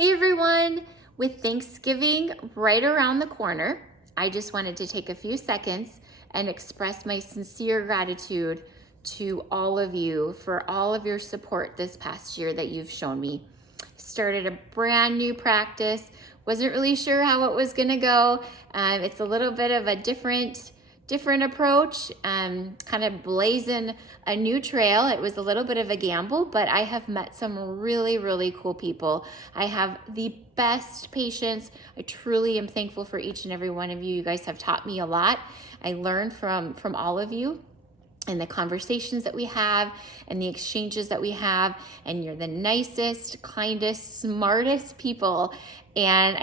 Hey everyone, with Thanksgiving right around the corner, I just wanted to take a few seconds and express my sincere gratitude to all of you for all of your support this past year that you've shown me. Started a brand new practice, wasn't really sure how it was gonna go. It's a little bit of a different approach, kind of blazing a new trail. It was a little bit of a gamble, but I have met some really cool people. I have the best patients. I truly am thankful for each and every one of you. You guys have taught me a lot. I learned from all of you and the conversations that we have and the exchanges that we have, and you're the nicest, kindest, smartest people, and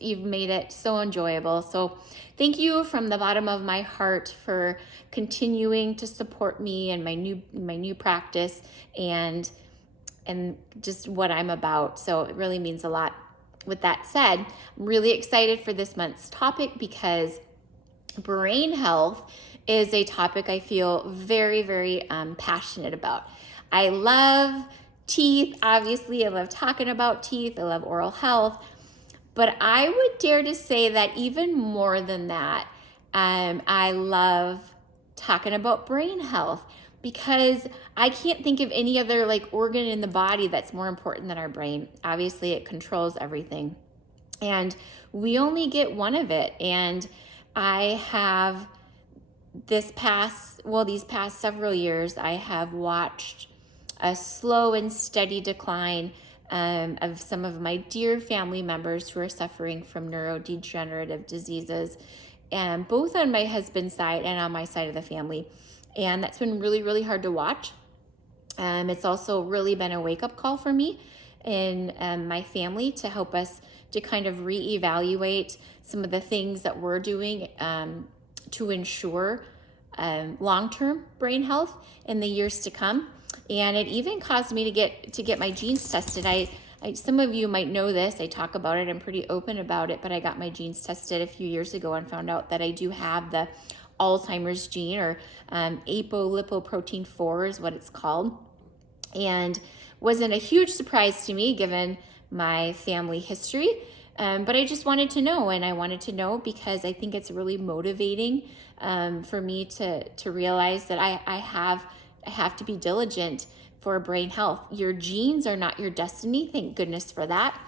you've made it so enjoyable. So thank you from the bottom of my heart for continuing to support me and my new practice and just what I'm about. So it really means a lot. With that said, I'm really excited for this month's topic because brain health is a topic I feel very passionate about. I love teeth, obviously. I love talking about teeth. I love oral health. But I would dare to say that even more than that, I love talking about brain health, because I can't think of any other organ in the body that's more important than our brain. Obviously, it controls everything. And we only get one of it. And I have these past several years, I have watched a slow and steady decline of some of my dear family members who are suffering from neurodegenerative diseases, and both on my husband's side and on my side of the family. And that's been really hard to watch. It's also really been a wake-up call for me and my family to help us to kind of reevaluate some of the things that we're doing to ensure long-term brain health in the years to come. And it even caused me to get my genes tested. I some of you might know this. I talk about it. I'm pretty open about it. But I got my genes tested a few years ago and found out that I do have the Alzheimer's gene, or apolipoprotein 4 is what it's called. And wasn't a huge surprise to me given my family history. But I just wanted to know, and I wanted to know because I think it's really motivating for me to realize that I have to be diligent for brain health. Your genes are not your destiny. Thank goodness for that.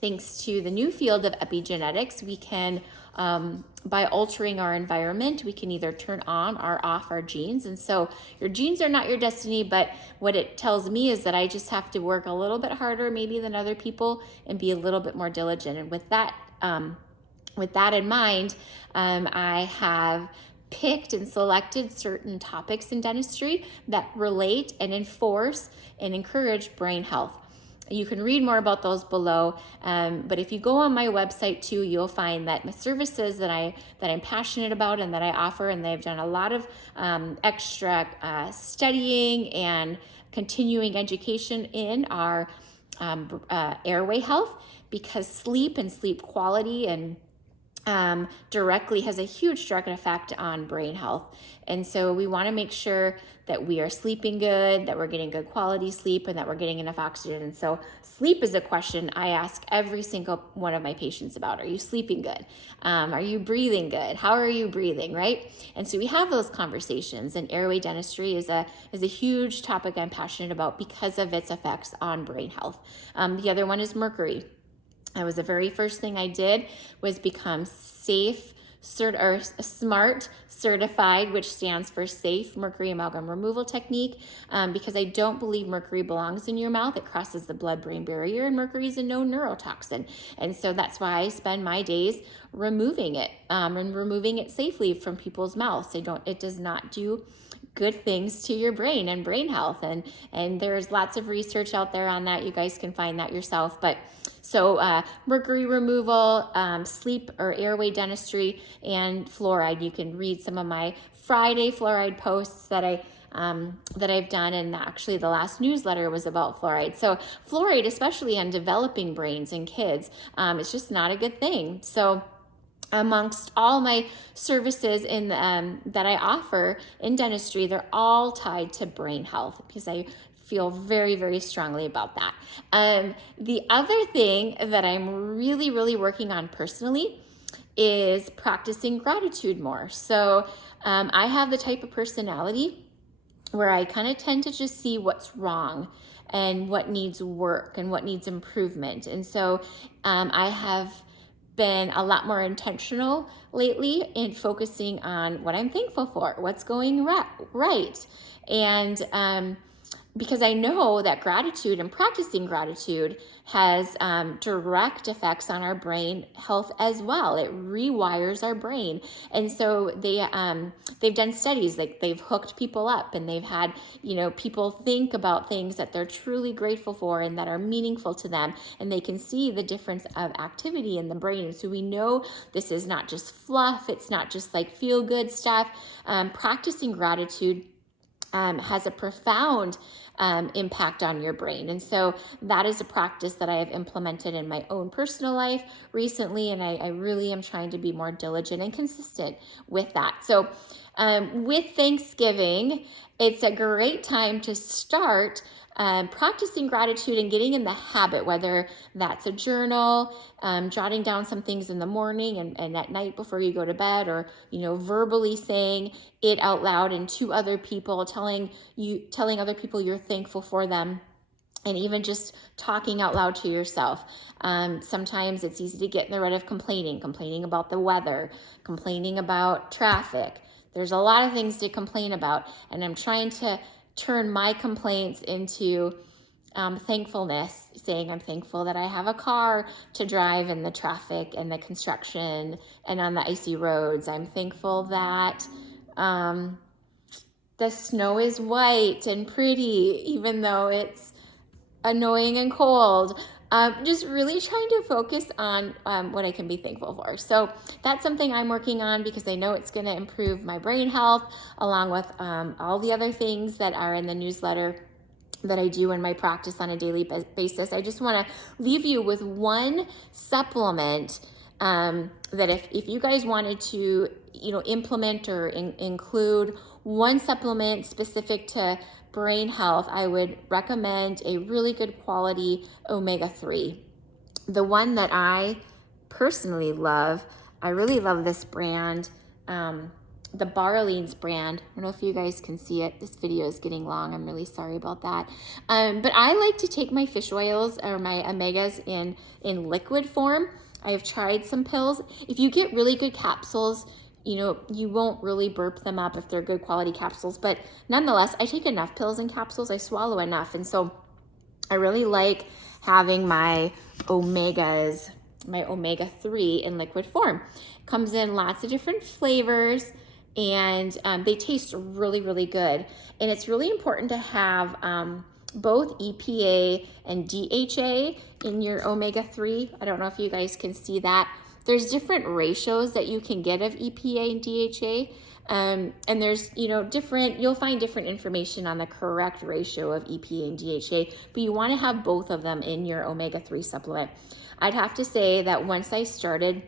Thanks to the new field of epigenetics, we can, by altering our environment, we can either turn on or off our genes. And so your genes are not your destiny, but what it tells me is that I just have to work a little bit harder maybe than other people and be a little bit more diligent. And with that in mind, I have picked and selected certain topics in dentistry that relate and enforce and encourage brain health. You can read more about those below, but if you go on my website too, you'll find that my services that I'm passionate about and that I offer, and they've done a lot of extra studying and continuing education in our airway health, because sleep and sleep quality and directly has a huge direct effect on brain health. And so we want to make sure that we are sleeping good, that we're getting good quality sleep, and that we're getting enough oxygen. And so sleep is a question I ask every single one of my patients about. Are you sleeping good? Are you breathing good? How are you breathing, right? And so we have those conversations, and airway dentistry is a huge topic I'm passionate about because of its effects on brain health. The other one is mercury. That was the very first thing I did, was become SMART certified, which stands for Safe Mercury Amalgam Removal Technique, because I don't believe mercury belongs in your mouth. It crosses the blood-brain barrier, and mercury is a known neurotoxin. And so that's why I spend my days removing it, and removing it safely from people's mouths. It does not do good things to your brain and brain health. And there's lots of research out there on that. You guys can find that yourself. But so mercury removal, sleep or airway dentistry, and fluoride. You can read some of my Friday fluoride posts that I've done, and actually the last newsletter was about fluoride. So fluoride, especially on developing brains in kids, it's just not a good thing. So amongst all my services that I offer in dentistry, they're all tied to brain health, because I feel very, very strongly about that. The other thing that I'm really, really working on personally is practicing gratitude more. So I have the type of personality where I kind of tend to just see what's wrong and what needs work and what needs improvement. And so I have been a lot more intentional lately in focusing on what I'm thankful for, what's going right. And because I know that gratitude and practicing gratitude has direct effects on our brain health as well. It rewires our brain. And so they've done studies, like they've hooked people up and they've had, people think about things that they're truly grateful for and that are meaningful to them. And they can see the difference of activity in the brain. So we know this is not just fluff. It's not just like feel good stuff. Practicing gratitude has a profound impact on your brain. And so that is a practice that I have implemented in my own personal life recently, and I really am trying to be more diligent and consistent with that. So with Thanksgiving, it's a great time to start practicing gratitude and getting in the habit, whether that's a journal, jotting down some things in the morning and at night before you go to bed, or, verbally saying it out loud and to other people, telling other people you're thankful for them. And even just talking out loud to yourself. Sometimes it's easy to get in the rut of complaining about the weather, complaining about traffic. There's a lot of things to complain about, and I'm trying to turn my complaints into thankfulness, saying I'm thankful that I have a car to drive in the traffic and the construction and on the icy roads. I'm thankful that the snow is white and pretty, even though it's annoying and cold. Just really trying to focus on what I can be thankful for. So that's something I'm working on because I know it's going to improve my brain health, along with all the other things that are in the newsletter that I do in my practice on a daily basis. I just want to leave you with one supplement that if you guys wanted to, implement or include one supplement specific to brain health, I would recommend a really good quality omega-3. The one that I personally love, I really love this brand, the Barlean's brand. I don't know if you guys can see it. This video is getting long. I'm really sorry about that. But I like to take my fish oils or my omegas in liquid form. I have tried some pills. If you get really good capsules, you won't really burp them up if they're good quality capsules. But nonetheless, I take enough pills and capsules. I swallow enough. And so I really like having my omegas, my omega-3 in liquid form. Comes in lots of different flavors, and they taste really, really good. And it's really important to have both EPA and DHA in your omega-3. I don't know if you guys can see that. There's different ratios that you can get of EPA and DHA. And there's, you'll find different information on the correct ratio of EPA and DHA, but you want to have both of them in your omega-3 supplement. I'd have to say that once I started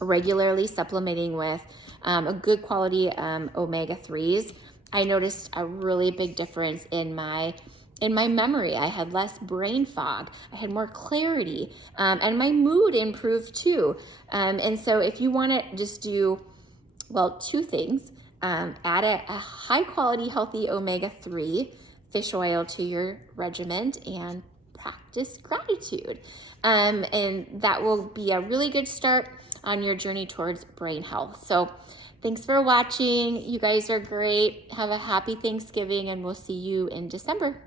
regularly supplementing with a good quality omega-3s, I noticed a really big difference in my memory. I had less brain fog. I had more clarity, and my mood improved too. And so if you want to just do, two things, add a high quality, healthy omega-3 fish oil to your regimen and practice gratitude. And that will be a really good start on your journey towards brain health. So thanks for watching. You guys are great. Have a happy Thanksgiving, and we'll see you in December.